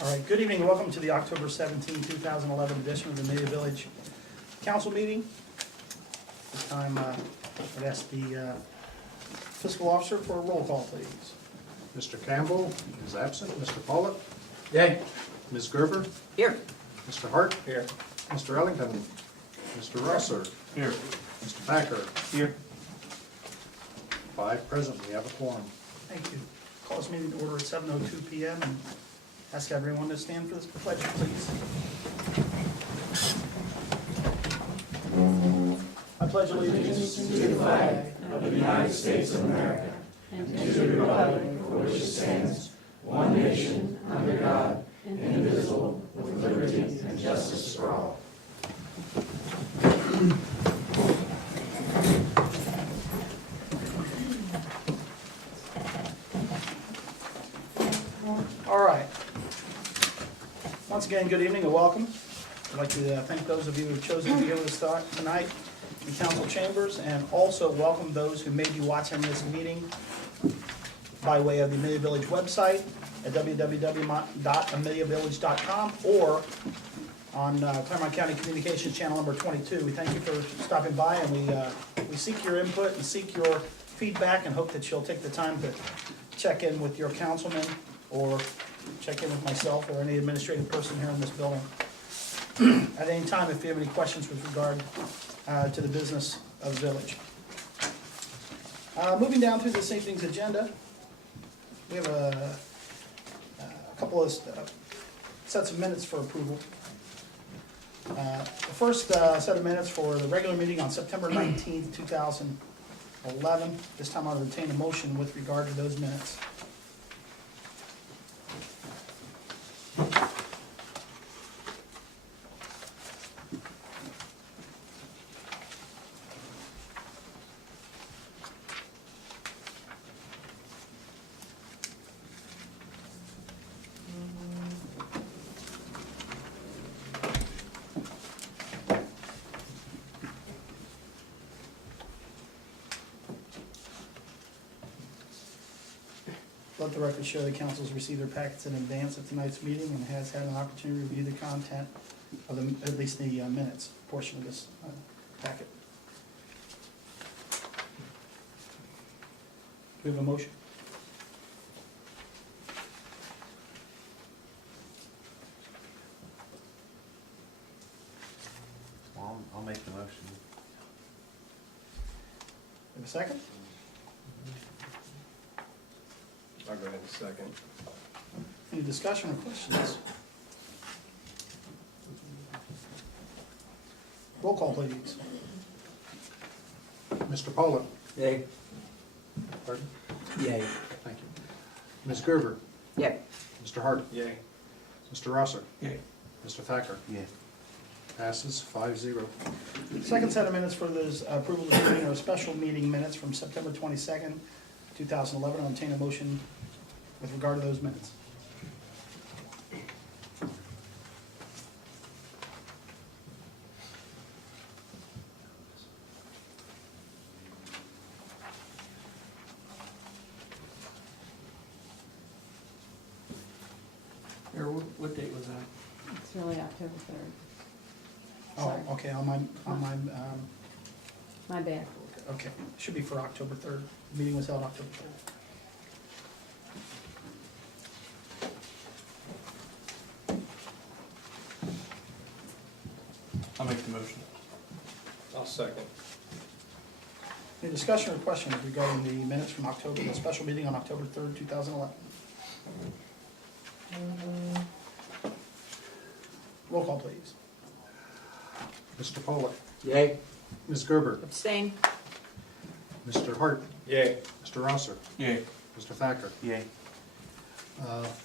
All right, good evening and welcome to the October 17, 2011 edition of the Amelia Village Council meeting. This time, I'd ask the fiscal officer for a roll call, please. Mr. Campbell is absent. Mr. Pollitt? Yay. Ms. Gerber? Here. Mr. Hart? Here. Mr. Ellington? Mr. Rosser? Here. Mr. Thacker? Here. 5 present. We have a quorum. Thank you. Call this meeting to order at 7:02 p.m. and ask everyone to stand for this pledge, please. I pledge allegiance to the flag of the United States of America and to the republic for which it stands, one nation, under God, indivisible, with liberty and justice for all. All right. Once again, good evening and welcome. I'd like to thank those of you who have chosen to be able to start tonight in council chambers, and also welcome those who may be watching this meeting by way of the Amelia Village website at www.ameliavillage.com or on Claremont County Communications Channel number 22. We thank you for stopping by, and we seek your input and seek your feedback and hope that you'll take the time to check in with your councilman or check in with myself or any administrative person here in this building. At any time, if you have any questions with regard to the business of the village. Moving down through this evening's agenda, we have a couple of sets of minutes for approval. The first set of minutes for the regular meeting on September 19th, 2011. This time I'll entertain a motion with regard to those minutes. Let the record show the council's received their packets in advance of tonight's meeting and has had an opportunity to review the content of at least the minutes portion of this packet. Do we have a motion? Well, I'll make the motion. Have a second? I'll go ahead and second. Any discussion or questions? Roll call, please. Mr. Pollitt? Yay. Pardon? Yay. Thank you. Ms. Gerber? Yay. Mr. Hart? Yay. Mr. Rosser? Yay. Mr. Thacker? Yeah. Passes 5-0. Second set of minutes for this approval of the meeting are special meeting minutes from September 22nd, 2011. I'll entertain a motion with regard to those minutes. What date was that? It's really October 3rd. Oh, Sorry. okay, on my, My bad. okay, should be for October 3rd. The meeting was held October 3rd. I'll make the motion. I'll second. Any discussion or questions regarding the minutes from October, the special meeting on October 3rd, 2011? Roll call, please. Mr. Pollitt? Yay. Ms. Gerber? Abstain. Mr. Hart? Yay. Mr. Rosser? Yay. Mr. Thacker? Yay.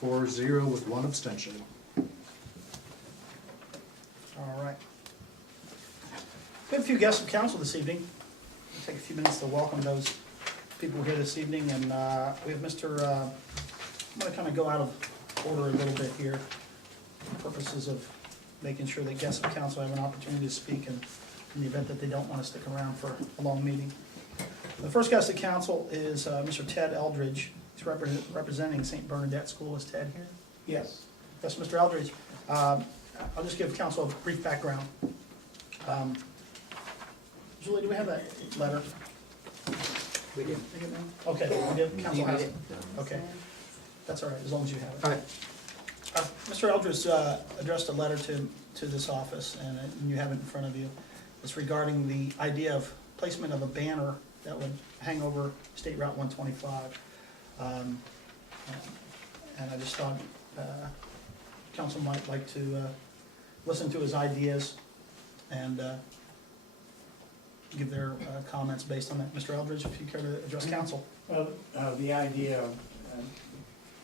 4-0 with 1 abstention. All right. We have a few guests of council this evening. We'll take a few minutes to welcome those people here this evening, and we have Mr. I'm going to kind of go out of order a little bit here for purposes of making sure that guests of council have an opportunity to speak in the event that they don't want to stick around for a long meeting. The first guest of council is Mr. Ted Eldridge. He's representing St. Bernadette School. Is Ted here? Yes. Yes, Mr. Eldridge. I'll just give council a brief background. Julie, do we have that letter? We did. Okay, we did, council You has need it. Okay, that's all right, as long as you have it. All right. Mr. Eldridge addressed a letter to this office, and you have it in front of you. It's regarding the idea of placement of a banner that would hang over State Route 125. And I just thought council might like to listen to his ideas and give their comments based on that. Mr. Eldridge, if you care to address council. Well, the idea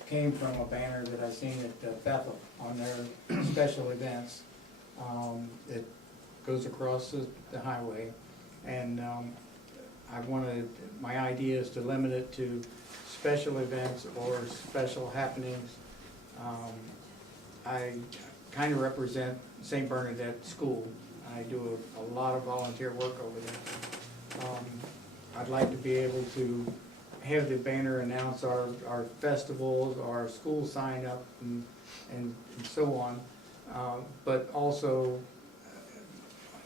came from a banner that I seen at Bethel on their special events. It goes across the highway, and I wanted, my idea is to limit it to special events or special happenings. I kind of represent St. Bernadette School. I do a lot of volunteer work over there. I'd like to be able to have the banner announce our festivals, our school sign up, and so on. But also,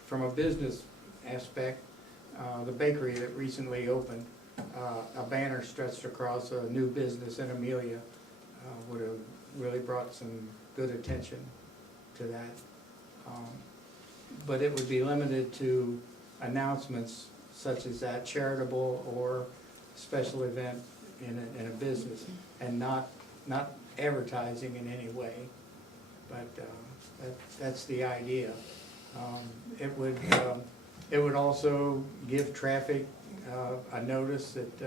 from a business aspect, the bakery that recently opened, a banner stretched across a new business in Amelia would have really brought some good attention to that. But it would be limited to announcements such as that, charitable or special event in a business, and not advertising in any way. But that's the idea. It would also give traffic a notice that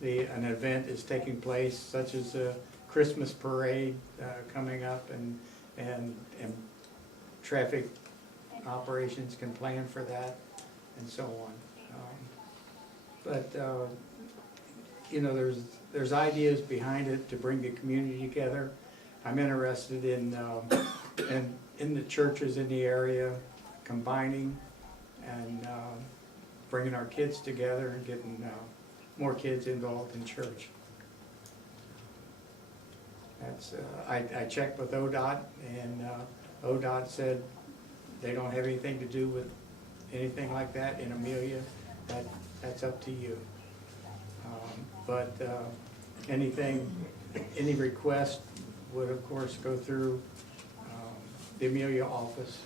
an event is taking place, such as a Christmas parade coming up, and traffic operations can plan for that, and so on. But you know, there's ideas behind it to bring the community together. I'm interested in the churches in the area combining and bringing our kids together and getting more kids involved in church. That's I checked with ODOT, and ODOT said they don't have anything to do with anything like that in Amelia. That's up to you. But any request would of course go through the Amelia office.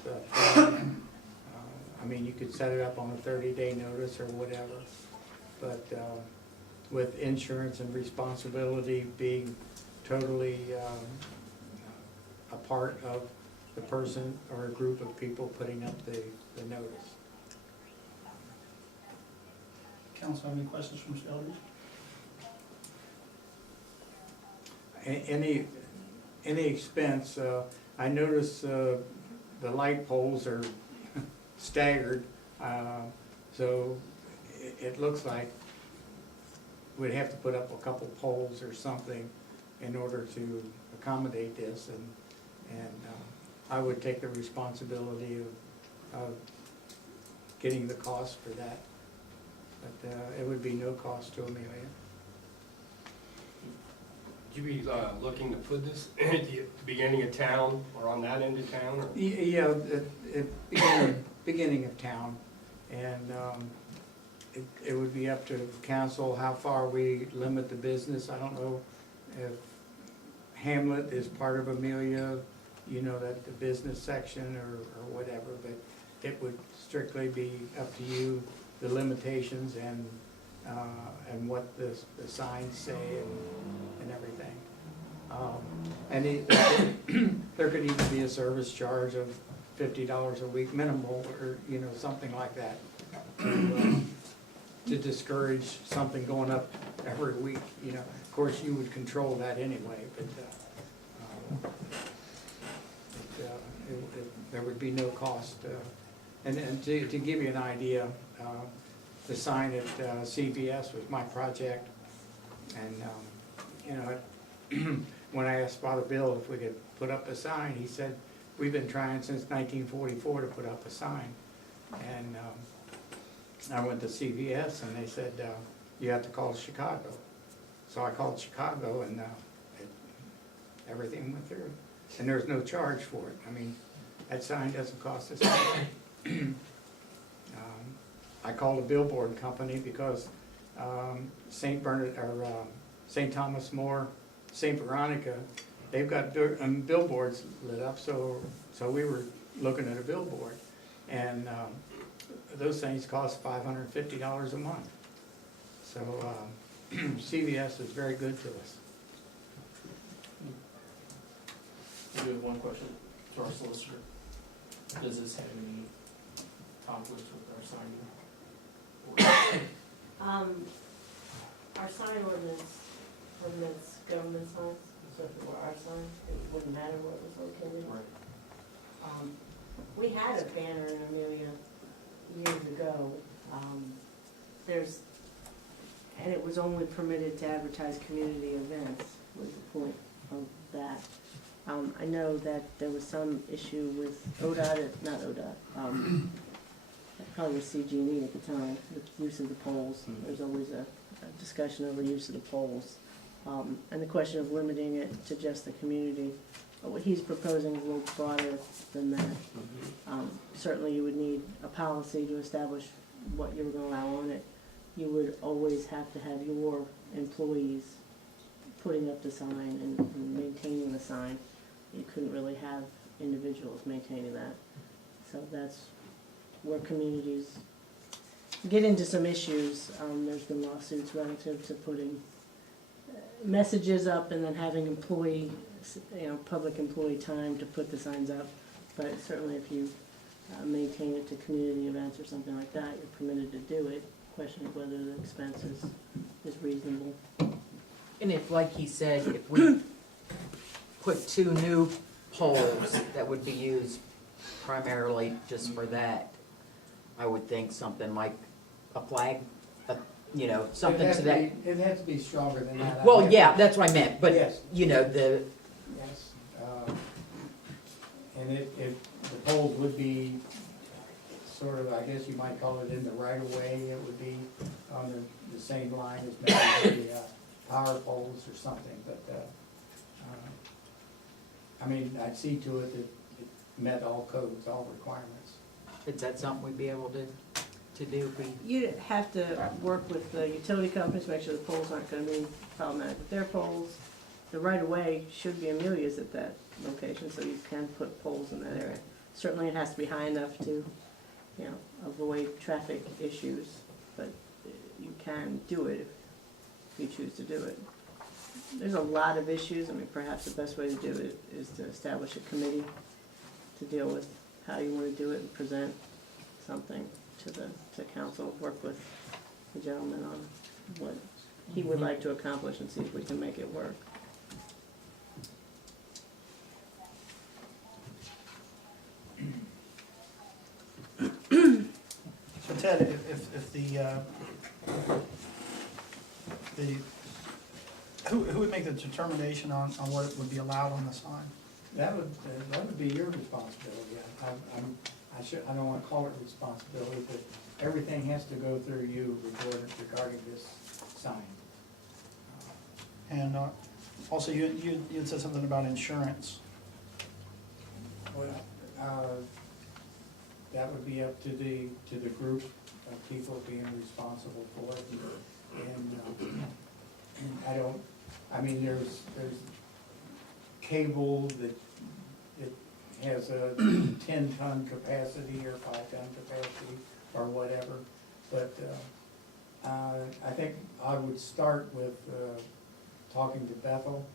I mean, you could set it up on a 30-day notice or whatever, but with insurance and responsibility being totally a part of the person or a group of people putting up the notice. Council, have any questions from Mr. Eldridge? Any expense, I notice the light poles are staggered, so it looks like we'd have to put up a couple poles or something in order to accommodate this, and I would take the responsibility of getting the cost for that, but it would be no cost to Amelia. Would you be looking to put this at the beginning of town or on that end of town? Or? Yeah, beginning of town, and it would be up to council how far we limit the business. I don't know if Hamlet is part of Amelia, you know, that the business section or whatever, but it would strictly be up to you, the limitations and what the signs say and everything. There could even be a service charge of $50 a week minimal, or you know, something like that, to discourage something going up every week. You know, of course, you would control that anyway, but there would be no cost. And to give you an idea, the sign at CVS was my project, and you know, when I asked Father Bill if we could put up a sign, he said, we've been trying since 1944 to put up a sign. And I went to CVS, and they said, you have to call Chicago. So I called Chicago, and everything went through. and there's no charge for it. I mean, that sign doesn't cost us anything. I called a billboard company because St. Bernard, or St. Thomas More, St. Veronica, they've got billboards lit up, so we were looking at a billboard. And those things cost $550 a month. So CVS is very good to us. I do have one question to our solicitor. Does this have any conflicts with our signing? Our sign ordinance government signs, so if it were our sign, it wouldn't matter where it was located. Right. We had a banner in Amelia years ago. And it was only permitted to advertise community events, was the point of that. I know that there was some issue with not ODOT, probably with CG&E at the time, with use of the poles. There's always a discussion over use of the poles. And the question of limiting it to just the community. But what he's proposing is a little broader than that. Certainly you would need a policy to establish what you were gonna allow on it. You would always have to have your employees putting up the sign and maintaining the sign. You couldn't really have individuals maintaining that. So that's where communities get into some issues. There's been lawsuits relative to putting messages up and then having public employee time to put the signs up. But certainly if you maintain it to community events or something like that, you're permitted to do it. Question of whether the expense is reasonable. And if, like he said, if we put 2 new poles that would be used primarily just for that, I would think something like a flag, something to that. It has to be stronger than that. Well, yeah, that's what I meant, but, Yes. the, Yes. And if the poles would be sort of, I guess you might call it in the right of way, it would be on the same line as maybe the power poles or something, but, I'd see to it that it met all codes, all requirements. is that something we'd be able to do? You'd have to work with the utility companies, make sure the poles aren't gonna be problematic with their poles. The right-of-way should be Amelia's at that location, so you can put poles in that area. Certainly it has to be high enough to, avoid traffic issues, but you can do it if you choose to do it. There's a lot of issues. Perhaps the best way to do it is to establish a committee to deal with how you want to do it and present something to council, work with the gentleman on what he would like to accomplish and see if we can make it work. So Ted, if who would make the determination on what would be allowed on the sign? That would be your responsibility. I don't wanna call it responsibility, but everything has to go through you regarding this sign. And also, you had said something about insurance. That would be up to the group of people being responsible for it. And there's cable that it has a 10-ton capacity or 5-ton capacity or whatever. But I think I would start with talking to Bethel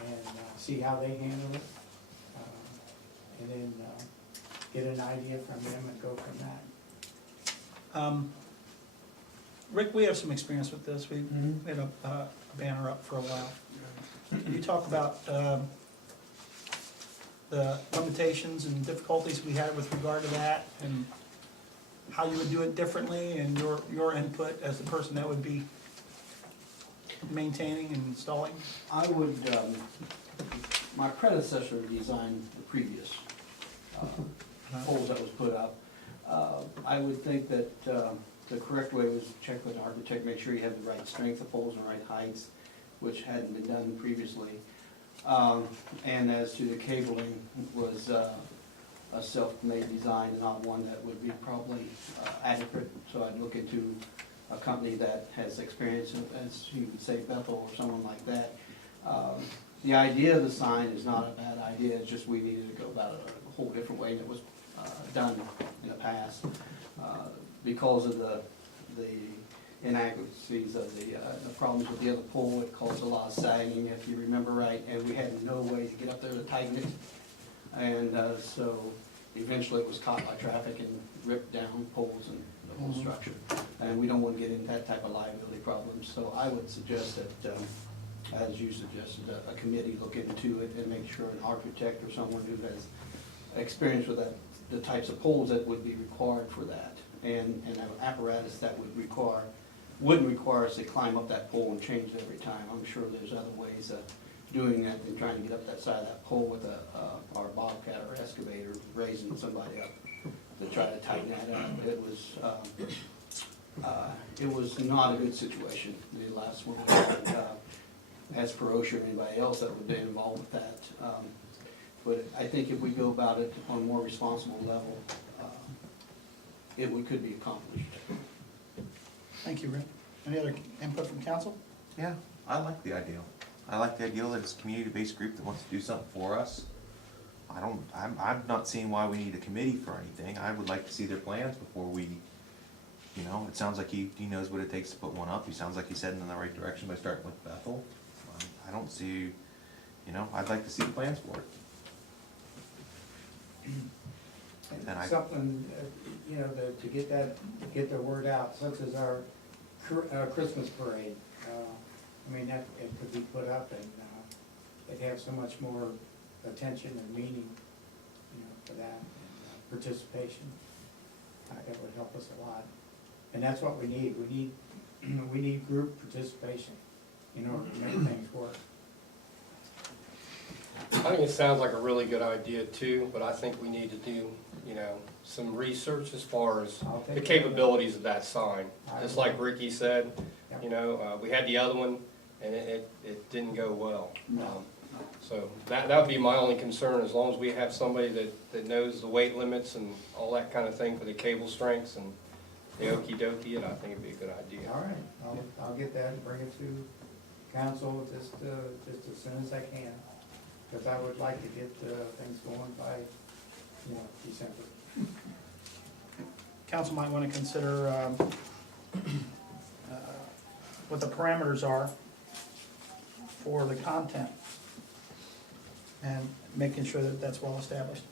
and see how they handle it. And then get an idea from them and go from that. Rick, we have some experience with this. We had a banner up for a while. Can you talk about the limitations and difficulties we had with regard to that, and how you would do it differently, and your input as the person that would be maintaining and installing? I would, my predecessor designed the previous poles that was put up. I would think that the correct way was check with an architect, make sure you have the right strength of poles and the right heights, which hadn't been done previously. And as to the cabling, was a self-made design, not one that would be probably adequate. So I'd look into a company that has experience, as you would say, Bethel or someone like that. The idea of the sign is not a bad idea, it's just we needed to go about it a whole different way than it was done in the past. Because of the inadequacies of the problems with the other pole, it caused a lot of sagging, if you remember right, and we had no way to get up there to tighten it. And so eventually it was caught by traffic and ripped down poles and the whole structure. And we don't want to get into that type of liability problem. So I would suggest that, as you suggested, a committee look into it and make sure an architect or someone who has experience with that, the types of poles that would be required for that. And an apparatus that wouldn't require us to climb up that pole and change it every time. I'm sure there's other ways of doing that than trying to get up that side of that pole with our bobcat or excavator, raising somebody up to try to tighten that up. It was not a good situation, the last one. As for OSHA or anybody else that would be involved with that. But I think if we go about it on a more responsible level, could be accomplished. Thank you, Rick. Any other input from council? Yeah, I like the ideal. I like the ideal that it's a community-based group that wants to do something for us. I'm not seeing why we need a committee for anything. I would like to see their plans before we, it sounds like he knows what it takes to put one up. He sounds like he's heading in the right direction by starting with Bethel. I don't see, I'd like to see the plans for it. And Something, to get the word out, such as our Christmas parade. That it could be put up and it'd have so much more attention and meaning, for that, and participation. It would help us a lot. And that's what we need. We need group participation in order to make things work. I think it sounds like a really good idea too, but I think we need to do, some research as far as the capabilities of that sign. Just like Ricky said, we had the other one and it didn't go well. So that would be my only concern, as long as we have somebody that knows the weight limits and all that kind of thing for the cable strengths and the okey dokey, and I think it'd be a good idea. All right, I'll get that and bring it to council just as soon as I can, because I would like to get things going by, December. Council might want to consider what the parameters are for the content and making sure that that's well established.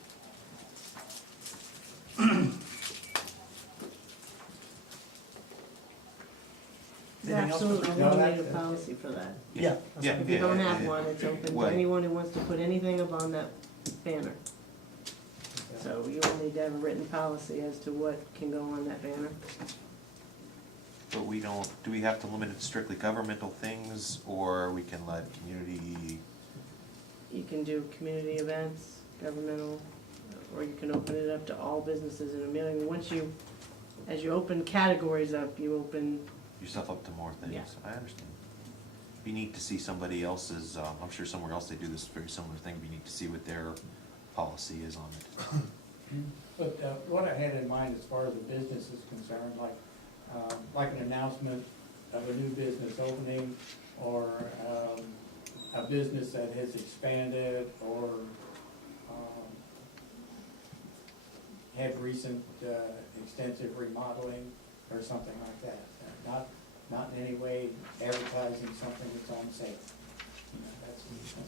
Anything else, Mr. Absolutely, No, we that- need a policy for that. Yeah. Yeah. If you don't have one, it's open to Right. anyone who wants to put anything up on that banner. So you will need to have a written policy as to what can go on that banner. But do we have to limit it to strictly governmental things, or we can let community? You can do community events, governmental, or you can open it up to all businesses in Amelia. As you open categories up, you open, Yourself up to more things? Yeah. I understand. Be neat to see somebody else's, I'm sure somewhere else they do this very similar thing, be neat to see what their policy is on it. But what I had in mind as far as the business is concerned, like an announcement of a new business opening, or a business that has expanded, or had recent extensive remodeling, or something like that. Not in any way advertising something that's on sale. That's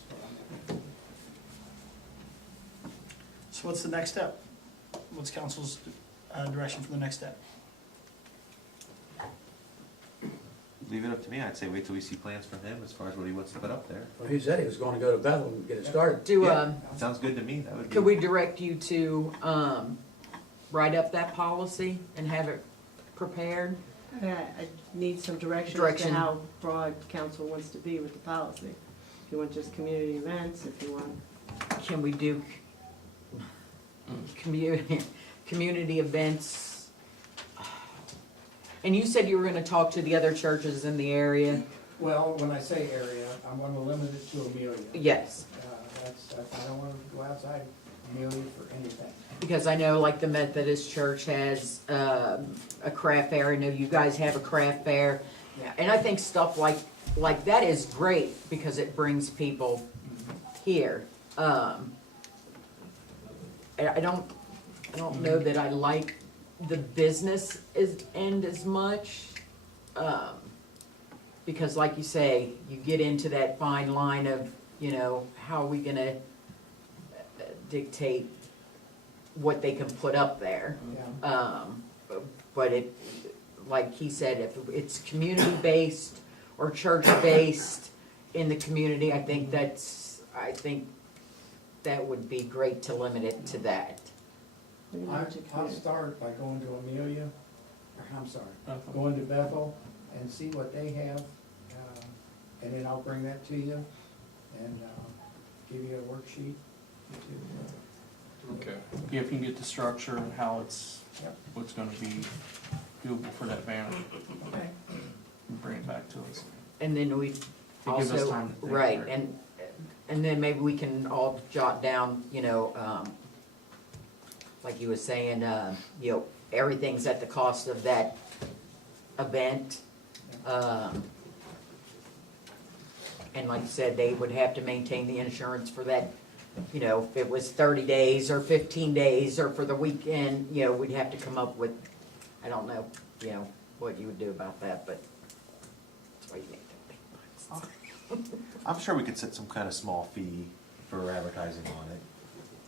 what I'm looking for. So what's the next step? What's council's direction for the next step? Leave it up to me, I'd say wait till we see plans from him as far as what he wants to put up there. Well, he said he was gonna go to Bethel and get it started. Sounds good to me, that would be. Could we direct you to, write up that policy and have it prepared? I need some direction as to Direction. how broad council wants to be with the policy. If you want just community events, if you want, Can we do community events? And you said you were gonna talk to the other churches in the area. Well, when I say area, I'm gonna limit it to Amelia. Yes, I don't wanna go outside Amelia for anything. because I know like the Methodist Church has, a craft fair, I know you guys have a craft fair. Yeah. And I think stuff like that is great, because it brings people here. And I don't know that I like the business end as much. Because like you say, you get into that fine line of, how are we gonna dictate what they can put up there? Yeah. But it, like he said, if it's community-based or church-based in the community, I think that would be great to limit it to that. I'll start by going to Amelia, going to Bethel and see what they have, and then I'll bring that to you and give you a worksheet to. Okay. Yeah, if you can get the structure and how it's, Yep. what's gonna be doable for that banner, Okay. and bring it back to us. And then we To give us also, time to think right, through it. and then maybe we can all jot down, like you were saying, everything's at the cost of that event. And like you said, they would have to maintain the insurance for that, if it was 30 days or 15 days or for the weekend, we'd have to come up with, I don't know, what you would do about that, but that's why you make the big bucks. I'm sure we could set some kind of small fee for advertising on it.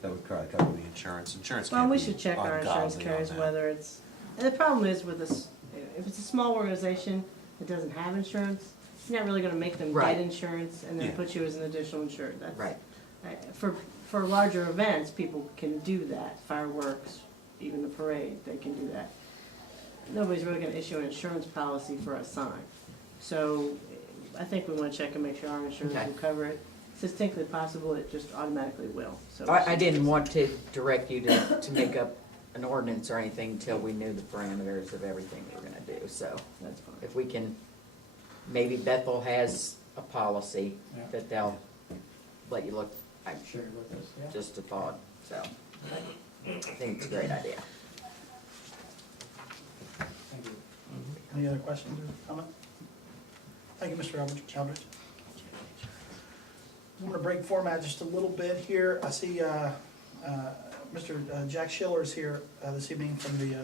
That would probably cover the insurance. Insurance Well, can't we be should check our insurance ungodly on carriers, that. whether it's, and the problem is with this, if it's a small organization that doesn't have insurance, you're not really gonna make them Right. get insurance and then Yeah. put you as an additional insured. That's- Right. For larger events, people can do that, fireworks, even the parade, they can do that. Nobody's really gonna issue an insurance policy for a sign. So I think we wanna check and make sure our insurance Okay. will cover it. It's distinctly possible, it just automatically will, so. I didn't want to direct you to make up an ordinance or anything until we knew the parameters of everything we were gonna do, so. That's fine. If we can, maybe Bethel has a policy Yeah. that they'll let you look, I'm Share with us, yeah. just a thought, so. I think it's a great idea. Thank you. Any other questions or comment? Thank you, Mr. Eldridge. I'm gonna break format just a little bit here. I see, Mr. Jack Schiller is here, this evening from the,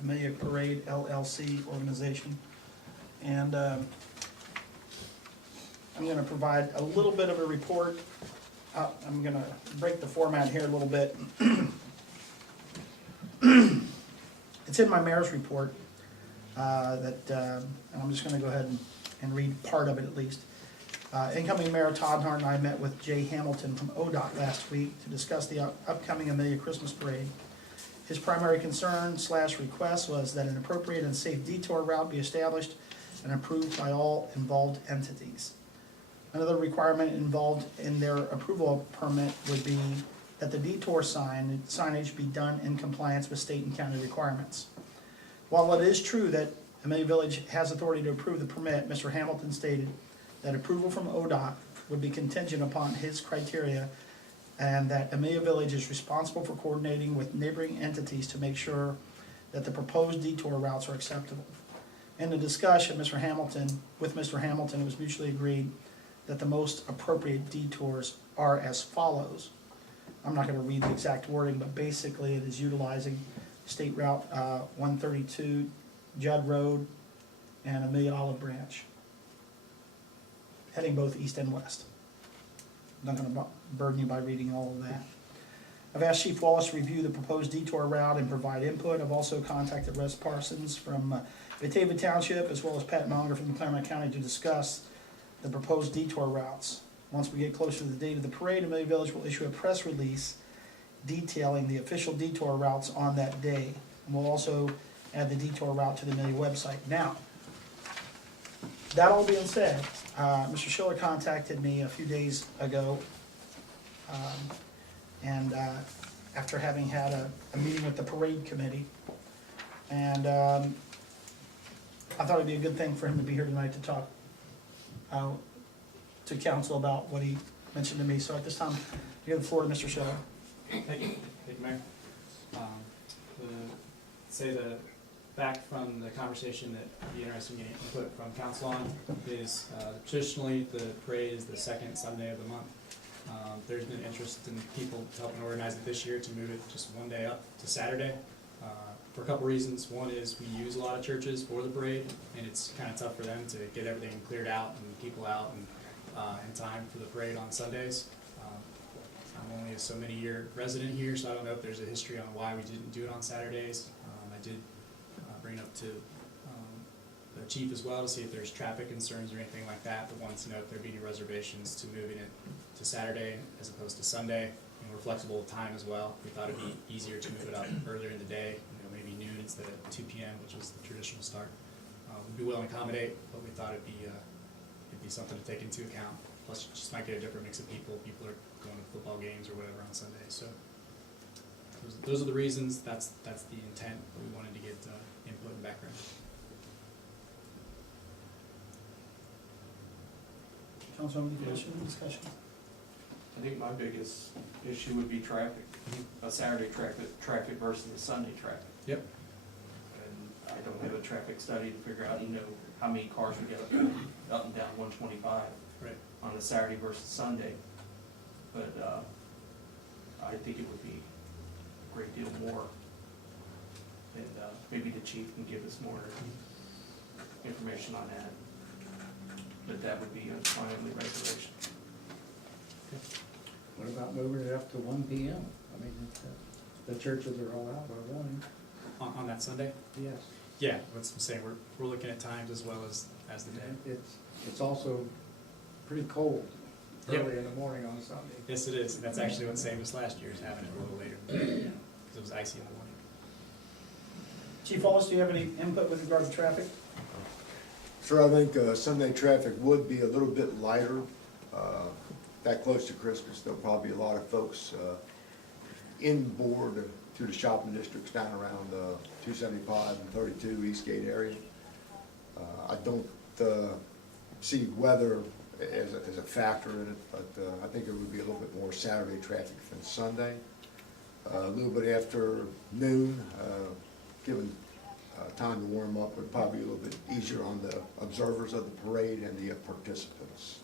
Amelia Parade LLC organization. And, I'm gonna provide a little bit of a report. I'm gonna break the format here a little bit. It's in my mayor's report, and I'm just gonna go ahead and read part of it at least. Incoming Mayor Todd Hart and I met with Jay Hamilton from ODOT last week to discuss the upcoming Amelia Christmas Parade. His primary concern/request was that an appropriate and safe detour route be established and approved by all involved entities. Another requirement involved in their approval permit would be that the detour signage be done in compliance with state and county requirements. While it is true that Amelia Village has authority to approve the permit, Mr. Hamilton stated that approval from ODOT would be contingent upon his criteria, and that Amelia Village is responsible for coordinating with neighboring entities to make sure that the proposed detour routes are acceptable. In the discussion, with Mr. Hamilton, it was mutually agreed that the most appropriate detours are as follows. I'm not gonna read the exact wording, but basically it is utilizing State Route 132, Judd Road, and Amelia Olive Branch, heading both east and west. I'm not gonna burden you by reading all of that. I've asked Chief Wallace to review the proposed detour route and provide input. I've also contacted Russ Parsons from Batavia Township, as well as Pat Monger from Claremont County, to discuss the proposed detour routes. Once we get closer to the date of the parade, Amelia Village will issue a press release detailing the official detour routes on that day. And we'll also add the detour route to the Amelia website. Now, that all being said, Mr. Schiller contacted me a few days ago, and after having had a meeting with the parade committee, and I thought it'd be a good thing for him to be here tonight to talk to council about what he mentioned to me. So at this time, you have the floor to Mr. Schiller. Thank you, Mayor. Back from the conversation that I'd be interested in getting input from council on is traditionally the parade is the second Sunday of the month. There's been interest in people helping organize it this year to move it just one day up to Saturday for a couple reasons. One is we use a lot of churches for the parade, and it's kind of tough for them to get everything cleared out and people out and in time for the parade on Sundays. I'm only a so many year resident here, so I don't know if there's a history on why we didn't do it on Saturdays. I did bring it up to the chief as well to see if there's traffic concerns or anything like that, but wanted to know if there'd be any reservations to moving it to Saturday as opposed to Sunday. And we're flexible with time as well. We thought it'd be easier to move it up earlier in the day, maybe noon instead of 2 p.m., which was the traditional start. We'd be willing to accommodate, but we thought it'd be something to take into account. Plus, you just might get a different mix of people. People are going to football games or whatever on Sunday. So those are the reasons. That's the intent. But we wanted to get input and background. Council, any question, discussion? I think my biggest issue would be traffic. A Saturday traffic versus a Sunday traffic. Yep. And I don't have a traffic study to figure out, how many cars we get up and down 125 on a Saturday versus Sunday. But I think it would be a great deal more. And maybe the chief can give us more information on that. But that would be my only reservation. What about moving it up to 1 p.m.? I mean, the churches are all out by 1. On that Sunday? Yes. Yeah, that's what I'm saying. We're looking at times as well as the day. It's also pretty cold Yep. early in the morning on Sunday. Yes, it is. And that's actually what same as last year, is having it a little later. Because it was icy in the morning. Chief Wallace, do you have any input with regard to traffic? Sure, I think Sunday traffic would be a little bit lighter. That close to Christmas, there'll probably be a lot of folks inboard to the shopping districts down around 275 and 32 Eastgate area. I don't see weather as a factor in it, but I think it would be a little bit more Saturday traffic than Sunday. A little bit after noon, given time to warm up, would probably be a little bit easier on the observers of the parade and the participants.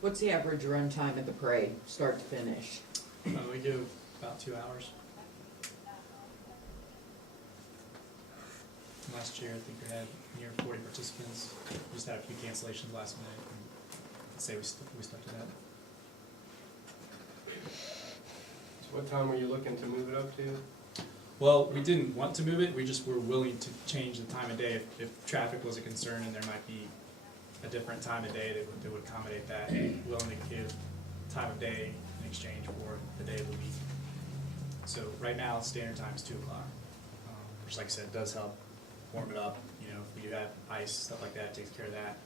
What's the average run time at the parade, start to finish? We do about 2 hours. Last year, I think we had near 40 participants. We just had a few cancellations last minute. I'd say we stuck to that. So what time were you looking to move it up to? Well, we didn't want to move it. We just were willing to change the time of day if traffic was a concern and there might be a different time of day that would accommodate that. Willing to give time of day in exchange for the day of the week. So right now, standard time is 2 o'clock, which, like I said, does help warm it up. If we do have ice, stuff like that, takes care of that.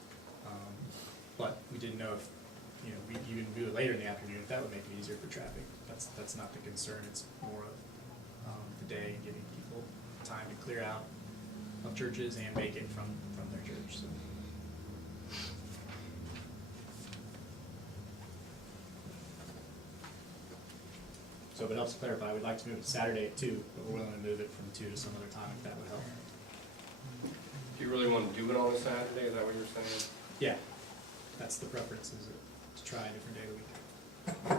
But we didn't know if we even do it later in the afternoon, if that would make it easier for traffic. That's not the concern. It's more of the day and giving people time to clear out of churches and make it from their church. So if it helps clarify, we'd like to move it to Saturday at 2, but we're willing to move it from 2 to some other time if that would help. Do you really want to do it on a Saturday? Is that what you're saying? Yeah, that's the preference, is to try a different day of the week.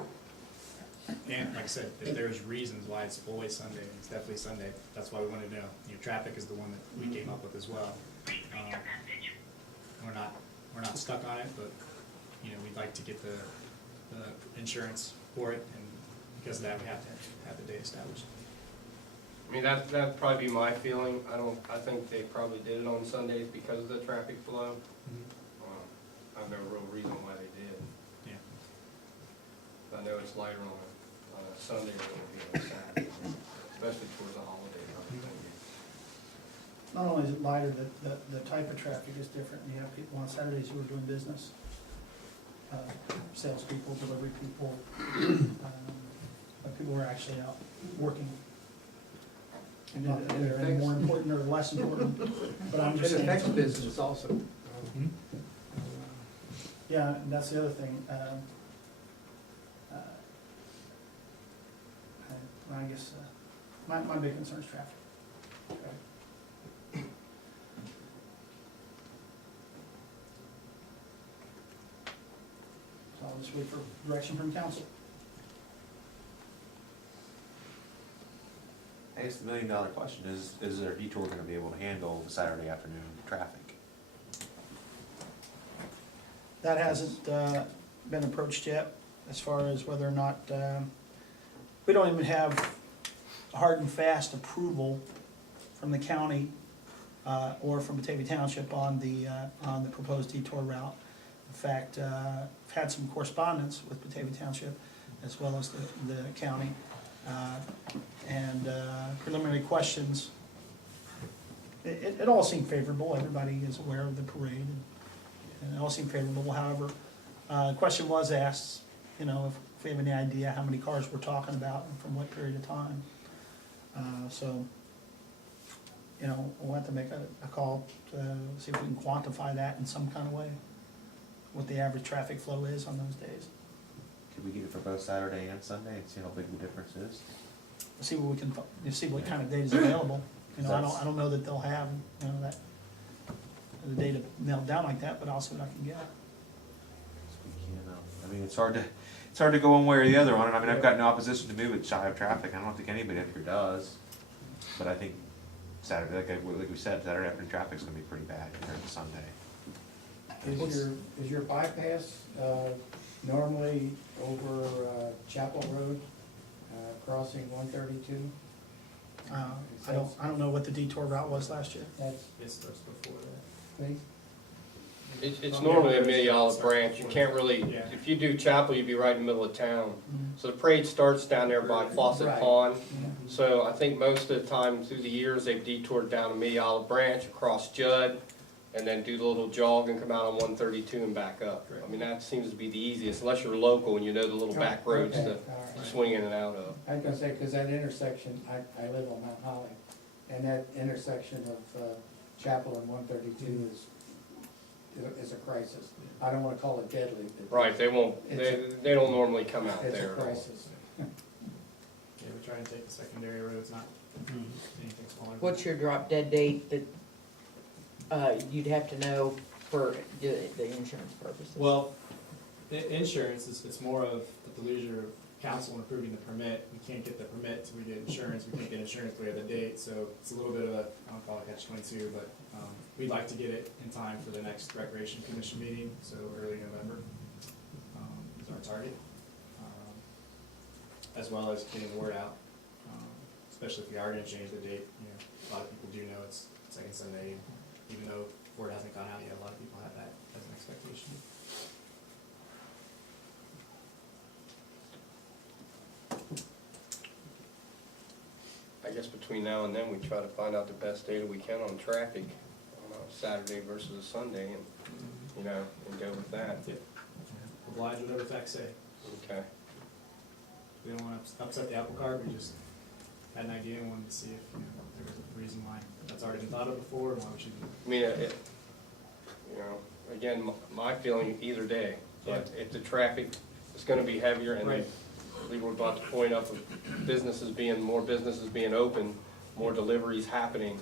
And like I said, if there's reasons why it's always Sunday, and it's definitely Sunday, that's why we wanted to know. Traffic is the one that we came up with as well. We're not stuck on it, but we'd like to get the insurance for it, and because of that, we have to have the day established. I mean, that'd probably be my feeling. I think they probably did it on Sundays because of the traffic flow. I have no real reason why they did. Yeah. I know it's lighter on a Sunday than it would be on a Saturday, especially towards the holidays. Not only is it lighter, the type of traffic is different. You have people on Saturdays who are doing business, salespeople, delivery people, people who are actually out working. And Not that they're any more important or less important, but I'm just It saying. affects business also. Yeah, and that's the other thing. I guess, my big concern is traffic. So I'll just wait for direction from council. I guess the $1 million question is there a detour gonna be able to handle the Saturday afternoon traffic? That hasn't been approached yet, as far as whether or not, we don't even have hard and fast approval from the county or from Batavia Township on the proposed detour route. In fact, I've had some correspondence with Batavia Township as well as the county, and preliminary questions. It all seemed favorable, everybody is aware of the parade, and it all seemed favorable. However, the question was asked, you know, if we have any idea how many cars we're talking about and from what period of time. So, you know, we'll have to make a call to see if we can quantify that in some kind of way, what the average traffic flow is on those days. Could we get it for both Saturday and Sunday and see how big the difference is? See what we can, see what kind of data is available. You know, I don't know that they'll have, you know, that, the data nailed down like that, but I'll see what I can get. I mean, it's hard to go one way or the other on it. I mean, I've got no opposition to move it shy of traffic. I don't think anybody up here does. But I think Saturday, like we said, Saturday afternoon traffic's gonna be pretty bad compared to Sunday. Is your bypass normally over Chapel Road, crossing 132? I don't know what the detour route was last year. That's, It starts before that. please? It's normally Amelia Olive Branch, you can't really, Yeah. if you do Chapel, you'd be right in the middle of town. Mhm. So the parade starts down there by Fawcett Right. Pond. Yeah. So I think most of the time through the years, they've detoured down Amelia Olive Branch, across Judd, and then do the little jog and come out on 132 and back up. I mean, that seems to be the easiest, unless you're local and you know the little back roads Okay, to all right. swing in and out of. I was gonna say, cause that intersection, I live on Mount Holly, and that intersection of Chapel and 132 is a crisis. I don't wanna call it deadly, but. Right, they won't, they don't normally come out It's a there at all. crisis. Yeah, we try to take the secondary roads, not anything smaller. What's your drop dead date that, you'd have to know for the insurance purposes? Well, insurance is, it's more of the leisure of council approving the permit. We can't get the permit till we get insurance, we can't get insurance till we have the date, so it's a little bit of a, I don't call it catch-22, but, we'd like to get it in time for the next Recreation Commission meeting, so early November, is our target. As well as getting the word out, especially if we are gonna change the date, you know, a lot of people do know it's second Sunday, even though word hasn't gone out yet, a lot of people have that as an expectation. I guess between now and then, we try to find out the best data we can on traffic on a Saturday versus a Sunday, and, you know, and go with that. Yeah. Oblige whatever facts say. Okay. We don't wanna upset the apple cart, we just had an idea and wanted to see if, you know, there was a reason why that's already been thought of before, and why we should. I mean, you know, again, my feeling either day, but if the traffic is gonna be heavier, and Right. I believe we're about to point up of more businesses being open, more deliveries happening,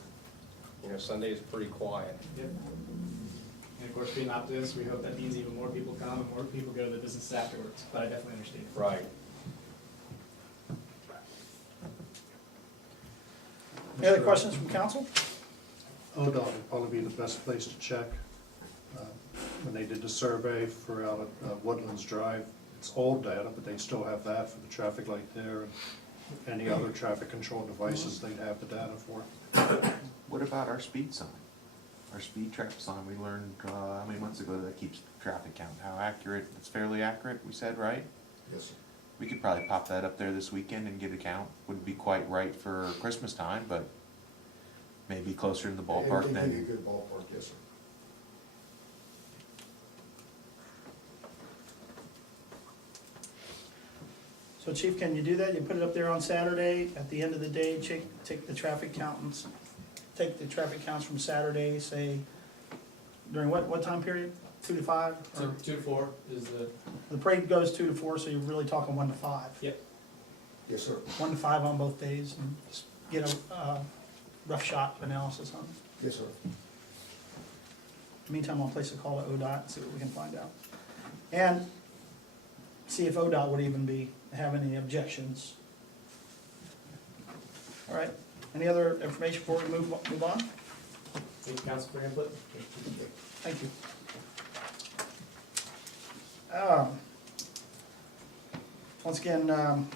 you know, Sunday is pretty quiet. Yep. And of course, being optimists, we hope that means even more people come and more people go to the business afterwards, but I definitely understand. Right. Any other questions from council? ODOT would probably be the best place to check. When they did the survey for out at Woodlands Drive, it's old data, but they still have that for the traffic light there, and any other traffic control devices they'd have the data for. What about our speed sign? Our speed trap sign, we learned, how many months ago that keeps traffic count? How accurate? It's fairly accurate, we said, right? Yes, sir. We could probably pop that up there this weekend and get a count. Wouldn't be quite right for Christmas time, but maybe closer in the ballpark It'd be a than. good ballpark, yes, sir. So Chief, can you do that? You put it up there on Saturday, at the end of the day, take the traffic counts from Saturday, say, during what time period? 2 to 5? Or 2 to 4 is the parade goes 2 to 4, so you're really talking 1 to 5. Yep. Yes, sir. 1 to 5 on both days, and just get a rough shot analysis on it. Yes, sir. Meantime, I'll place a call to ODOT and see what we can find out. And see if ODOT would even have any objections. All right, any other information before we move on? Thank you, council, for your input. Thank you. Once again,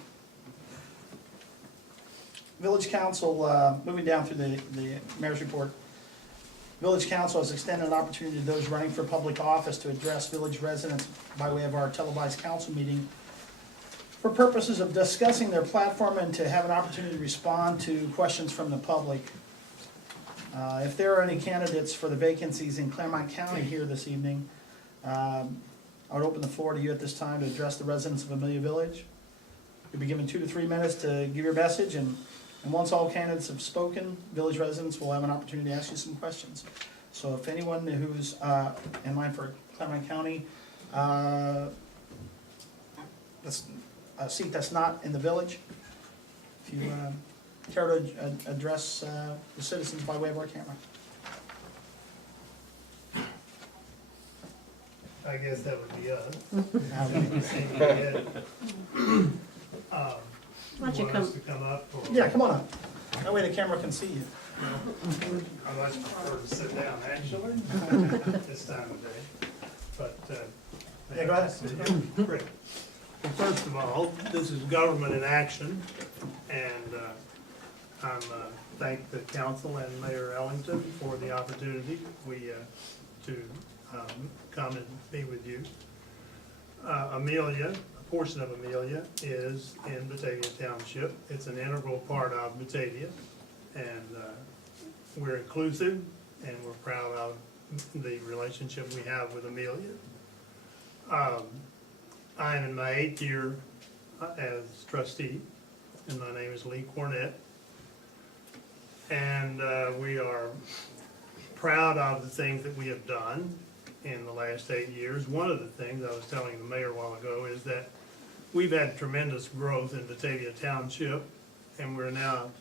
Village Council, moving down through the mayor's report. Village Council has extended an opportunity to those running for public office to address village residents by way of our televised council meeting for purposes of discussing their platform and to have an opportunity to respond to questions from the public. If there are any candidates for the vacancies in Claremont County here this evening, I would open the floor to you at this time to address the residents of Amelia Village. You'll be given 2 to 3 minutes to give your message, and once all candidates have spoken, village residents will have an opportunity to ask you some questions. So if anyone who's in line for Claremont County, that's a seat that's not in the village, if you care to address the citizens by way of our camera. I guess that would be us. Why don't you Want us come, to come up? Or Yeah, come on up. That way the camera can see you. I much prefer to sit down, actually, this time of day. But, Yeah, go ahead. Great. Well, first of all, this is government in action, and I'm thank the council and Mayor Ellington for the opportunity to come and be with you. Amelia, a portion of Amelia, is in Batavia Township. It's an integral part of Batavia, and we're inclusive, and we're proud of the relationship we have with Amelia. I am in my 8th year as trustee, and my name is Lee Cornett. And we are proud of the things that we have done in the last 8 years. One of the things I was telling the mayor a while ago is that we've had tremendous growth in Batavia Township, and we're now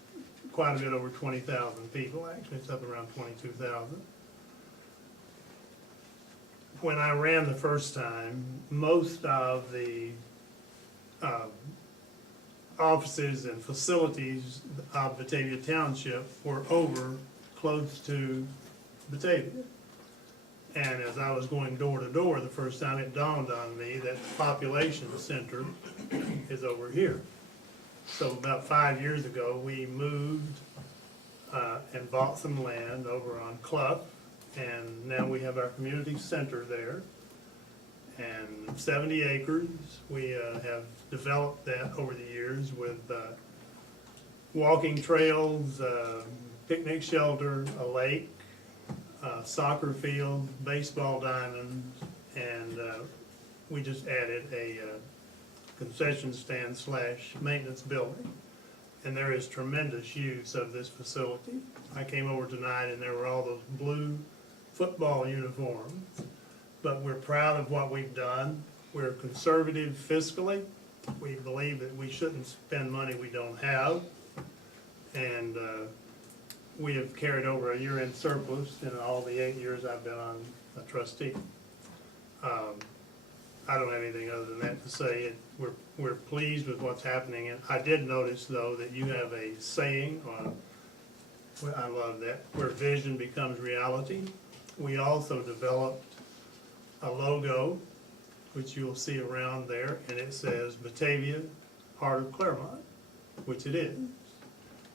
quite a bit over 20,000 people. Actually, it's up around 22,000. When I ran the first time, most of the offices and facilities of Batavia Township were over close to Batavia. And as I was going door to door the first time, it dawned on me that the population center is over here. So about 5 years ago, we moved and bought some land over on Clough, and now we have our community center there. And 70 acres, we have developed that over the years with walking trails, picnic shelter, a lake, soccer field, baseball diamonds, and we just added a concession stand / maintenance building. And there is tremendous use of this facility. I came over tonight and there were all those blue football uniforms, but we're proud of what we've done. We're conservative fiscally. We believe that we shouldn't spend money we don't have. And we have carried over a year-end surplus in all the 8 years I've been on a trustee. I don't have anything other than that to say. We're pleased with what's happening. And I did notice, though, that you have a saying, well, I love that, where vision becomes reality. We also developed a logo, which you'll see around there, and it says Batavia, Heart of Claremont, which it is.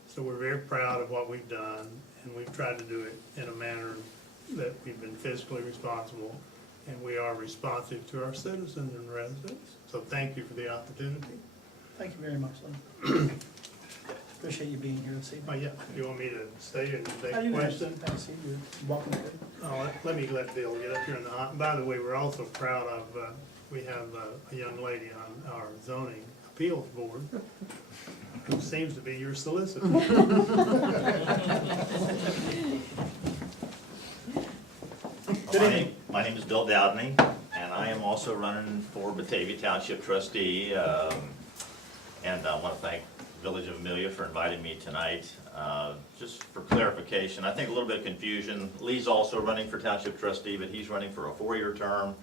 So we're very proud of what we've done, and we've tried to do it in a manner that we've been fiscally responsible, and we are responsive to our citizens and residents. So thank you for the opportunity. Thank you very much, Lee. Appreciate you being here this evening. Oh, yeah, you want me to stay and take Oh, you can have questions? some. Thanks, you're welcome to it. Oh, let me let Bill get up here in the hot. By the way, we're also proud of, we have a young lady on our zoning Appeals Board, who seems to be your solicitor. Good evening. My name is Bill Dowdney, and I am also running for Batavia Township trustee. And I want to thank Village of Amelia for inviting me tonight. Just for clarification, I think a little bit of confusion. Lee's also running for township trustee, but he's running for a 4-year term.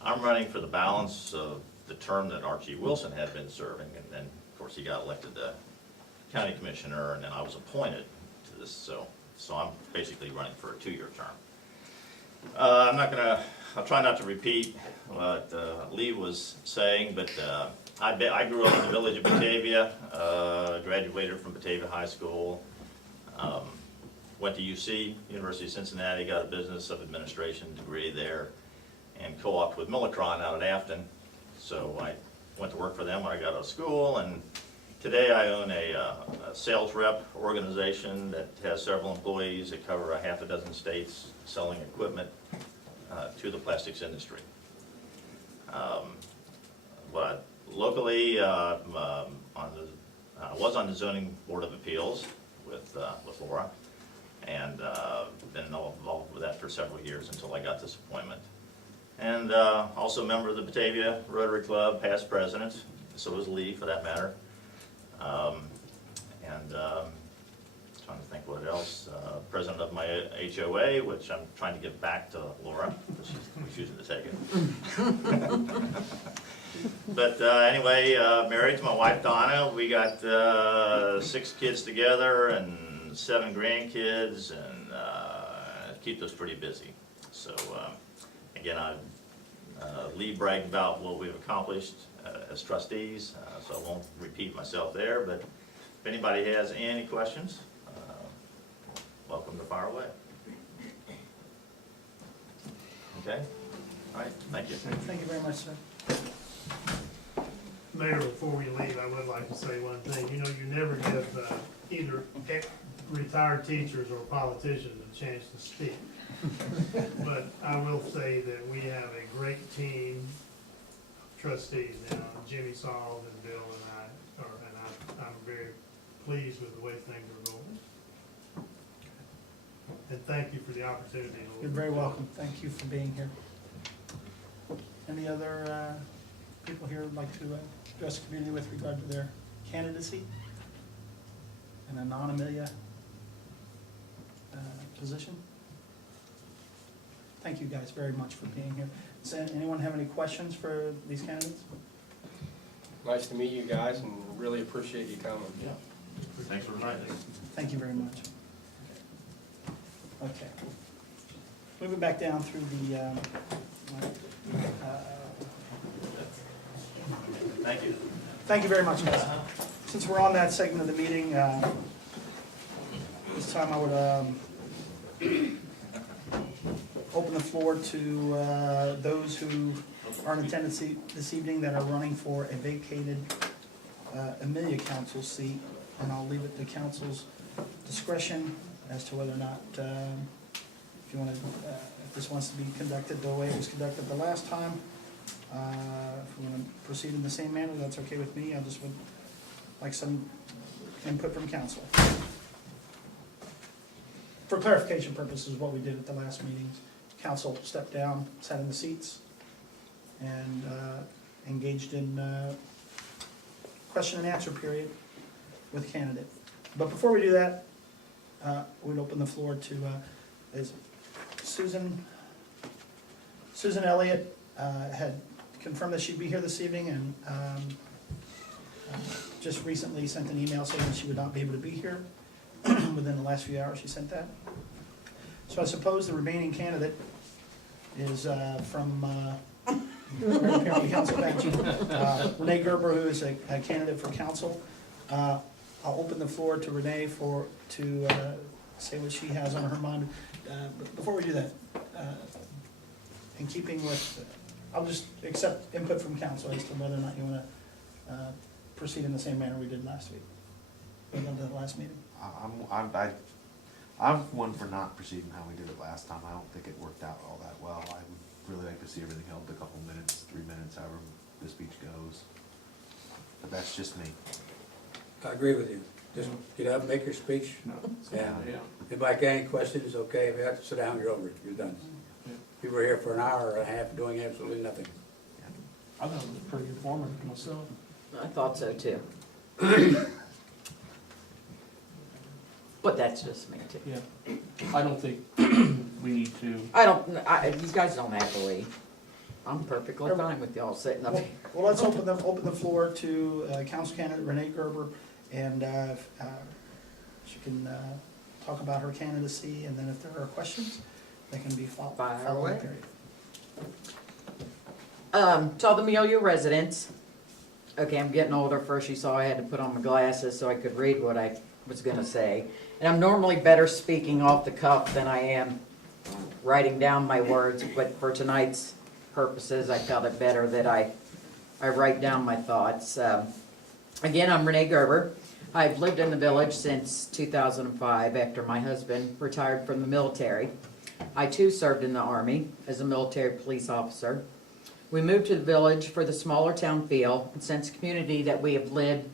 I'm running for the balance of the term that Archie Wilson had been serving, and then, of course, he got elected to county commissioner, and then I was appointed to this, so I'm basically running for a 2-year term. I'll try not to repeat what Lee was saying, but I grew up in the village of Batavia, graduated from Batavia High School, went to UC, University of Cincinnati, got a business of administration degree there, and co-opted with Millicron out at Afton. So I went to work for them when I got out of school, and today I own a sales rep organization that has several employees that cover a half a dozen states selling equipment to the plastics industry. But locally, I was on the zoning board of appeals with Laura, and been involved with that for several years until I got this appointment. And also a member of the Batavia Rotary Club, past president, so was Lee for that matter. Trying to think what else, president of my HOA, which I'm trying to give back to Laura, because she's refusing to take it. But anyway, married to my wife Donna. We got 6 kids together and 7 grandkids, and keep us pretty busy. So again, Lee bragged about what we've accomplished as trustees, so I won't repeat myself there, but if anybody has any questions, welcome to fire away. Okay? All right, thank you. Thank you very much, sir. Mayor, before we leave, I would like to say one thing. You know, you never give either retired teachers or politicians a chance to speak. But I will say that we have a great team of trustees now. Jimmy Saul and Bill and I'm very pleased with the way things are going. And thank you for the opportunity. You're very welcome. Thank you for being here. Any other people here would like to address the community with regard to their candidacy in a non-Amelia position? Thank you guys very much for being here. Does anyone have any questions for these candidates? Nice to meet you guys, and really appreciate you coming. Yeah. Thanks for inviting us. Thank you very much. Okay. Moving back down through the, Thank you. thank you very much, guys. Since we're on that segment of the meeting, this time I would open the floor to those who are in attendance this evening that are running for a vacated Amelia council seat, and I'll leave it to council's discretion as to whether or not, if you want to, if this wants to be conducted the way it was conducted the last time. If we want to proceed in the same manner, that's okay with me. I just would like some input from council. For clarification purposes, what we did at the last meeting, council stepped down, sat in the seats, and engaged in question and answer period with the candidate. But before we do that, we'd open the floor to is Susan Elliott had confirmed that she'd be here this evening, and just recently sent an email saying that she would not be able to be here. Within the last few hours she sent that. So I suppose the remaining candidate is from apparently council bench, Renee Gerber, who is a candidate for council. I'll open the floor to Renee to say what she has on her mind. But before we do that, in keeping with, I'll just accept input from council as to whether or not you want to proceed in the same manner we did last week, or the last meeting. I'm one for not proceeding how we did it last time. I don't think it worked out all that well. I would really like to see everything held a couple minutes, 3 minutes, however the speech goes. but that's just me. I agree with you. Just get up, make your speech. No. Yeah. Yeah. If I got any questions, okay. If you have to sit down, you're over it. You're done. You were here for an hour and a half doing absolutely nothing. I thought it was pretty informative myself. I thought so too. But that's just me too. Yeah. I don't think we need to. You guys don't have to leave. I'm perfectly fine with y'all sitting up here. Well, let's open the floor to council candidate Renee Gerber, and she can talk about her candidacy, and then if there are questions, they can be Fire followed. away. To all the Amelia residents, okay, I'm getting older. First you saw I had to put on my glasses so I could read what I was gonna say. And I'm normally better speaking off the cuff than I am writing down my words, but for tonight's purposes, I felt it better that I write down my thoughts. Again, I'm Renee Gerber. I've lived in the village since 2005 after my husband retired from the military. I too served in the Army as a military police officer. We moved to the village for the smaller town feel and sense of community that we have lived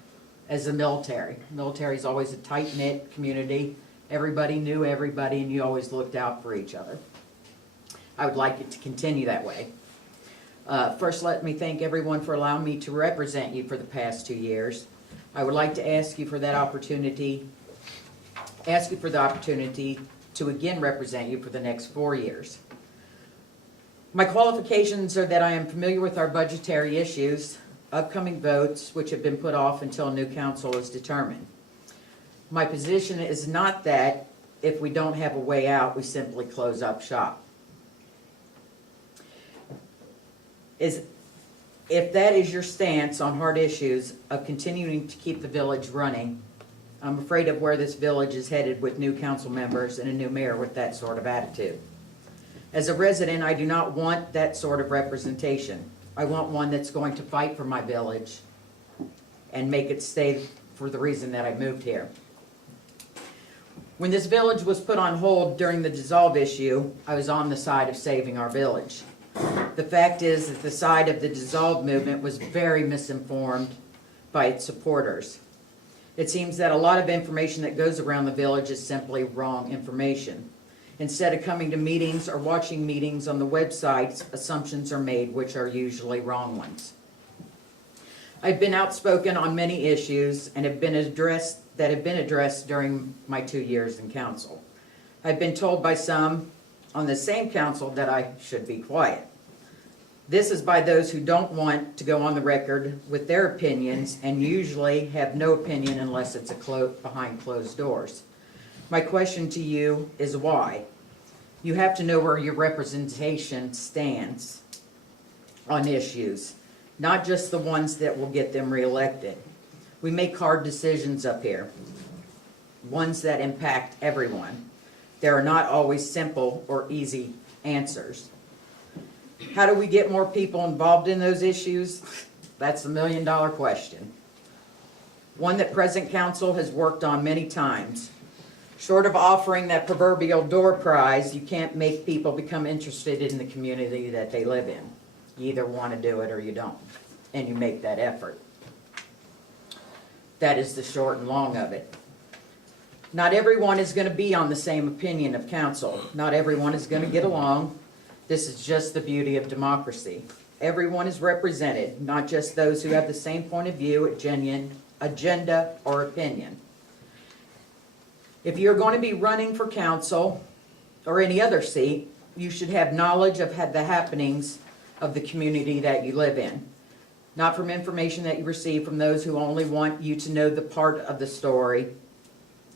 as the military. Military is always a tight-knit community. Everybody knew everybody and you always looked out for each other. I would like it to continue that way. First, let me thank everyone for allowing me to represent you for the past 2 years. I would like to ask you for the opportunity to again represent you for the next 4 years. My qualifications are that I am familiar with our budgetary issues, upcoming votes, which have been put off until a new council is determined. My position is not that if we don't have a way out, we simply close up shop. If that is your stance on hard issues of continuing to keep the village running, I'm afraid of where this village is headed with new council members and a new mayor with that sort of attitude. As a resident, I do not want that sort of representation. I want one that's going to fight for my village and make it stay for the reason that I moved here. When this village was put on hold during the dissolve issue, I was on the side of saving our village. The fact is that the side of the dissolve movement was very misinformed by its supporters. It seems that a lot of information that goes around the village is simply wrong information. Instead of coming to meetings or watching meetings on the websites, assumptions are made which are usually wrong ones. I've been outspoken on many issues and have been addressed during my 2 years in council. I've been told by some on the same council that I should be quiet. This is by those who don't want to go on the record with their opinions and usually have no opinion unless it's behind closed doors. My question to you is why? You have to know where your representation stands on issues, not just the ones that will get them reelected. We make hard decisions up here, ones that impact everyone. There are not always simple or easy answers. How do we get more people involved in those issues? That's the million-dollar question. One that present council has worked on many times. Short of offering that proverbial door prize, you can't make people become interested in the community that they live in. You either want to do it or you don't, and you make that effort. That is the short and long of it. Not everyone is going to be on the same opinion of council. Not everyone is going to get along. This is just the beauty of democracy. Everyone is represented, not just those who have the same point of view, agenda, or opinion. If you're going to be running for council or any other seat, you should have knowledge of the happenings of the community that you live in, not from information that you receive from those who only want you to know the part of the story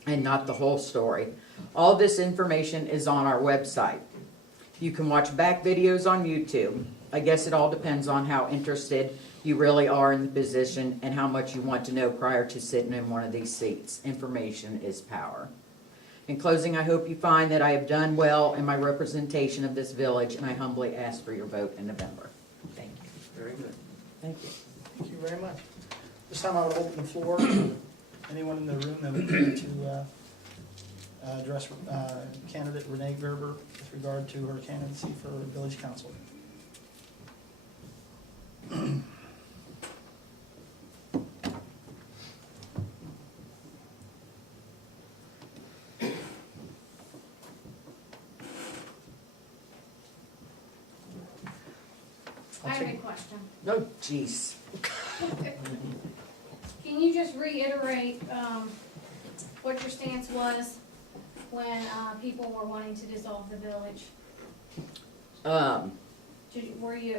and not the whole story. All this information is on our website. You can watch back videos on YouTube. I guess it all depends on how interested you really are in the position and how much you want to know prior to sitting in one of these seats. Information is power. In closing, I hope you find that I have done well in my representation of this village, and I humbly ask for your vote in November. Thank you. Very good. Thank you. Thank you very much. This time I would open the floor. Anyone in the room that would like to address candidate Renee Gerber with regard to her candidacy for village council. I'll have a take- question. No, jeez. Can you just reiterate, what your stance was when, people were wanting to dissolve the village? Were you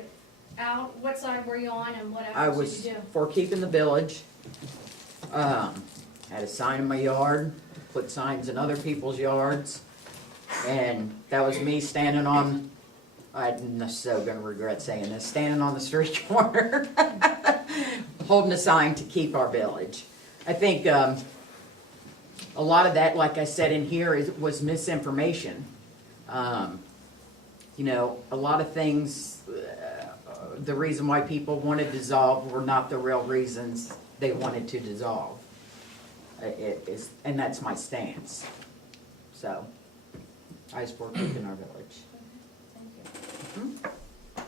out, what side were you on and what I efforts was did you do? for keeping the village. Had a sign in my yard, put signs in other people's yards, and that was me standing on, I'm so gonna regret saying this, standing on the street corner, holding a sign to keep our village. I think, a lot of that, like I said in here, was misinformation. You know, a lot of things, the reason why people wanted to dissolve were not the real reasons they wanted to dissolve. And that's my stance. So, I support keeping our village. Thank you.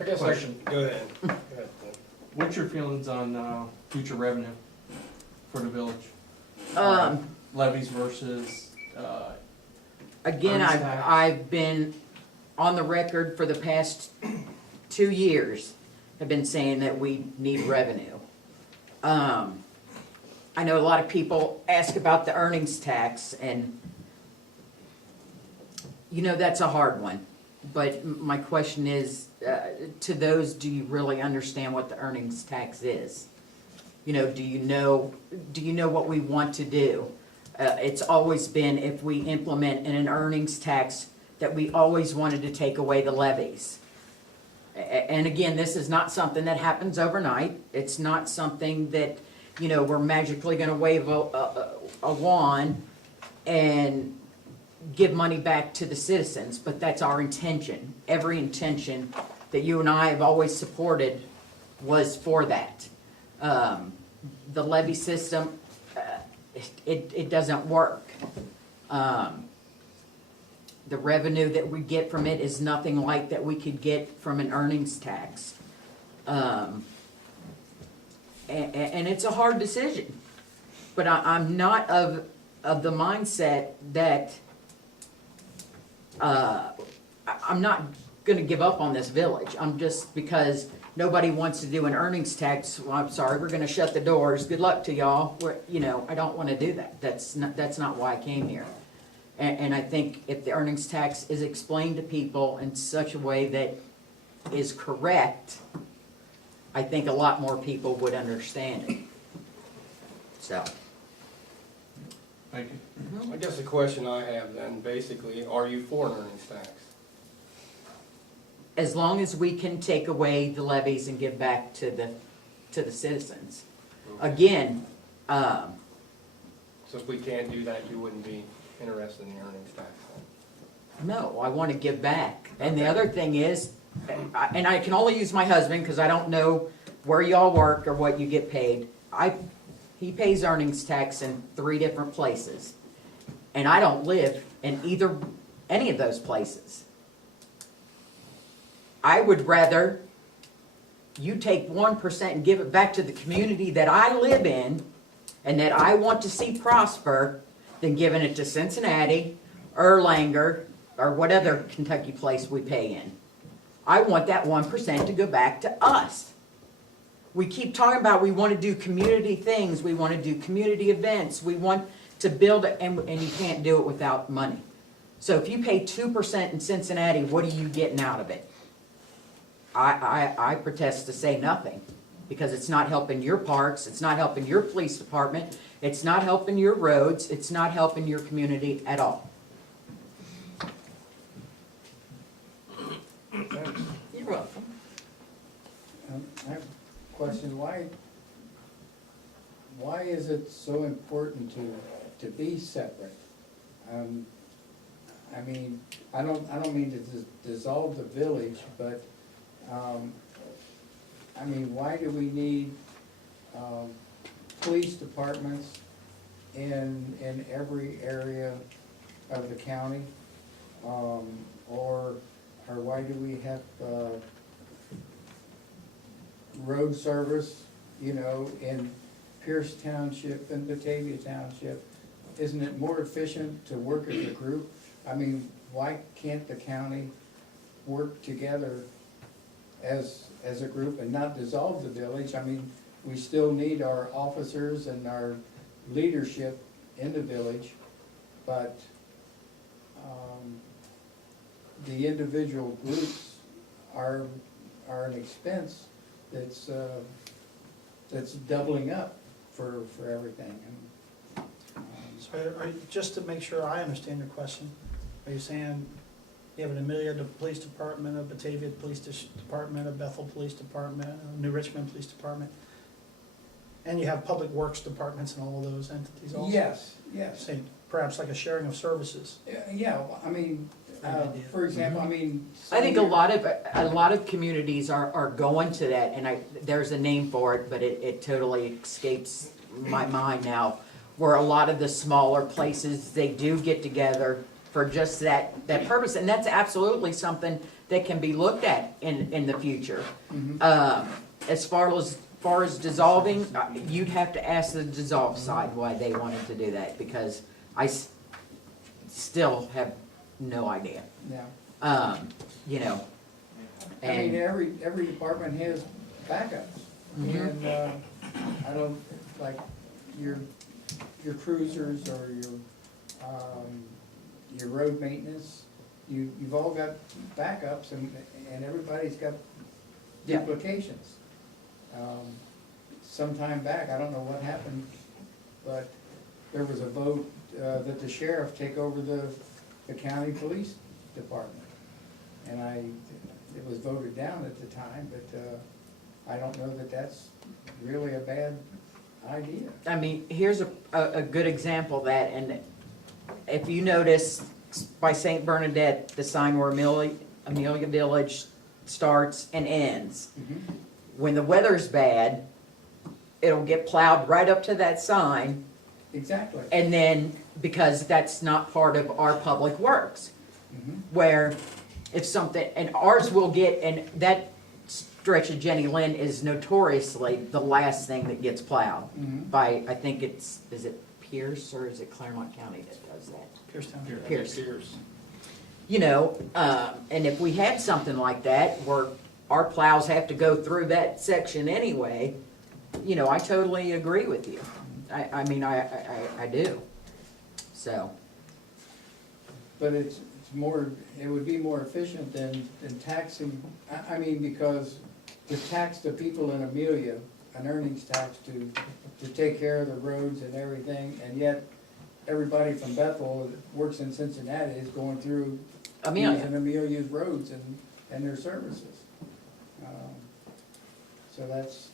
I guess I should, go ahead. Go ahead, Clint. What's your feelings on future revenue for the village? Levies versus, Again, earnings tax? I've been on the record for the past 2 years, have been saying that we need revenue. I know a lot of people ask about the earnings tax, and you know, that's a hard one. But my question is, to those, do you really understand what the earnings tax is? You know, do you know what we want to do? It's always been, if we implement an earnings tax, that we always wanted to take away the levies. And again, this is not something that happens overnight. It's not something that, you know, we're magically gonna wave a wand and give money back to the citizens, but that's our intention. Every intention that you and I have always supported was for that. The levy system, it doesn't work. The revenue that we get from it is nothing like that we could get from an earnings tax. And it's a hard decision. But I'm not of the mindset that I'm not gonna give up on this village. I'm just, because nobody wants to do an earnings tax, well, I'm sorry, we're gonna shut the doors, good luck to y'all. You know, I don't wanna do that. That's not why I came here. And I think if the earnings tax is explained to people in such a way that is correct, I think a lot more people would understand it. So. Thank you. I guess the question I have then, basically, are you for an earnings tax? As long as we can take away the levies and give back to the citizens. Again, So if we can't do that, you wouldn't be interested in the earnings tax then? no, I want to give back. And the other thing is, and I can only use my husband because I don't know where y'all work or what you get paid. He pays earnings tax in 3 different places. And I don't live in any of those places. I would rather you take 1% and give it back to the community that I live in and that I want to see prosper than giving it to Cincinnati, Erlanger, or what other Kentucky place we pay in. I want that 1% to go back to us. We keep talking about we want to do community things, we want to do community events, we want to build it, and you can't do it without money. So if you pay 2% in Cincinnati, what are you getting out of it? I protest to say nothing, because it's not helping your parks, it's not helping your police department, it's not helping your roads, it's not helping your community at all. You're welcome. I have a question, why is it so important to be separate? I mean, I don't mean to dissolve the village, but, I mean, why do we need, police departments in every area of the county? Or why do we have, road service, you know, in Pierce Township and Batavia Township? Isn't it more efficient to work as a group? I mean, why can't the county work together as a group and not dissolve the village. I mean, we still need our officers and our leadership in the village, but, the individual groups are an expense that's doubling up for everything. And, So just to make sure I understand your question, are you saying you have an Amelia Police Department, a Batavia Police Department, a Bethel Police Department, a New Richmond Police Department, and you have public works departments in all of those entities also? Yes, yes. Say, perhaps like a sharing of services? Yeah, I mean, for example, I mean. I think a lot of communities are going to that, and there's a name for it, but it totally escapes my mind now, where a lot of the smaller places, they do get together for just that purpose, and that's absolutely something that can be looked at in the future. As far as dissolving, you'd have to ask the dissolve side why they wanted to do that, because I still have no idea. Yeah. You know, I mean, and every department has backups. And, I don't, like, your cruisers or your road maintenance, you've all got backups and everybody's got Yeah. duplications. Some time back, I don't know what happened, but there was a vote, that the sheriff take over the county police department. And it was voted down at the time, but, I don't know that that's really a bad idea. I mean, here's a good example of that, and if you notice, by St. Bernadette, the sign where Amelia Village starts and ends. When the weather's bad, it'll get plowed right up to that sign, Exactly. and then, because that's not part of our public works, where if something, and ours will get, and that stretch of Jenny Lynn is notoriously the last thing that gets plowed by, I think is it Pierce or is it Claremont County that does that? Piercetown. Pierce. You know, and if we had something like that where our plows have to go through that section anyway, you know, I totally agree with you. I mean, I do. So. But it's more, it would be more efficient than taxing, I mean, because to tax the people in Amelia, an earnings tax to take care of the roads and everything, and yet everybody from Bethel that works in Cincinnati is going through using Amelia's roads and their services. So that's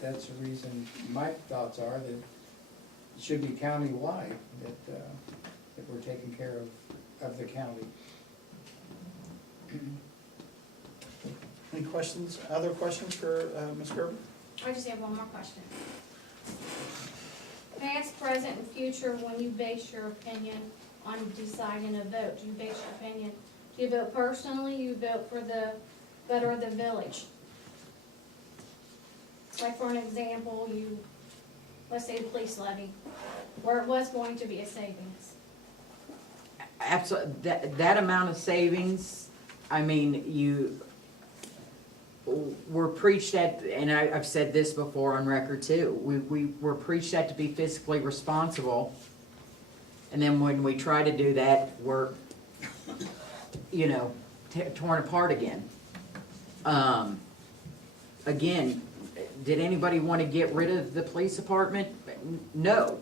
the reason, my thoughts are that it should be countywide, that we're taking care of the county. Any questions, other questions for Ms. Gerber? I just have one more question. Past, present, and future, when you base your opinion on deciding a vote, do you base your opinion, do you vote personally, you vote for the better of the village? Like for an example, let's say the police levy, where it was going to be a savings. Absolutely, that amount of savings, I mean, we're preached at, and I've said this before on record too, we're preached at to be fiscally responsible, and then when we try to do that, we're, you know, torn apart again. Again, did anybody want to get rid of the police department? No.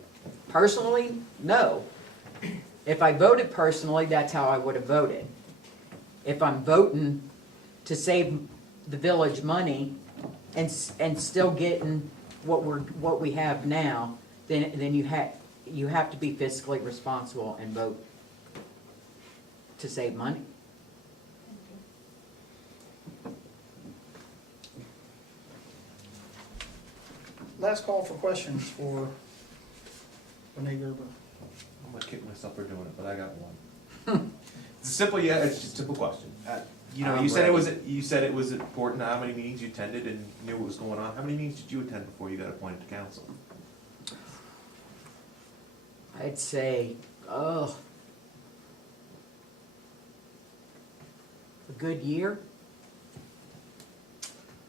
Personally, no. If I voted personally, that's how I would have voted. If I'm voting to save the village money and still getting what we have now, then you have to be fiscally responsible and vote to save money. Last call for questions for Renee Gerber. I'm gonna kick myself for doing it, but I got one. It's a simple, yeah, it's just a simple question. You know, I'm you said ready. you said it was important how many meetings you attended and knew what was going on. How many meetings did you attend before you got appointed to council? I'd say, a good year.